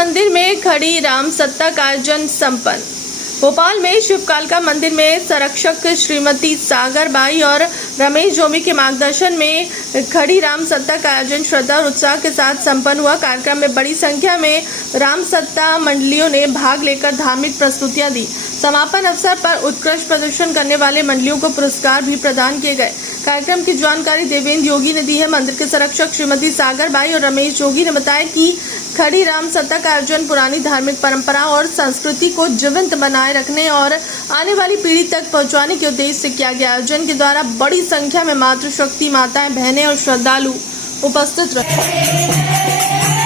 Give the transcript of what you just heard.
मंदिर में खड़ी राम सत्ता का आयोजन संपन्न। भोपाल में शिव कालका मंदिर में संरक्षक श्रीमती सागर बाई और रमेश जोमी के मार्गदर्शन में खड़ी राम सत्ता का आयोजन श्रद्धा और उत्साह के साथ संपन्न हुआ। कार्यक्रम में बड़ी संख्या में राम सत्ता मंडलियों ने भाग लेकर धार्मिक प्रस्तुतियां दी। समापन अवसर पर उत्कृष्ट प्रदर्शन करने वाले मंडलियों को पुरस्कार भी प्रदान किए गए। कार्यक्रम की जानकारी देवेंद्र योगी ने दी है। मंदिर के संरक्षक श्रीमती सागर बाई और रमेश जोगी ने बताया कि खड़ी राम सत्ता का आयोजन पुरानी धार्मिक परंपरा और संस्कृति को जीवंत बनाए रखने और आने वाली पीढ़ी तक पहुंचाने के उद्देश्य से किया गया। आयोजन के द्वारा बड़ी संख्या में मातृशक्ति माताएं, बहनें और श्रद्धालु उपस्थित रहे।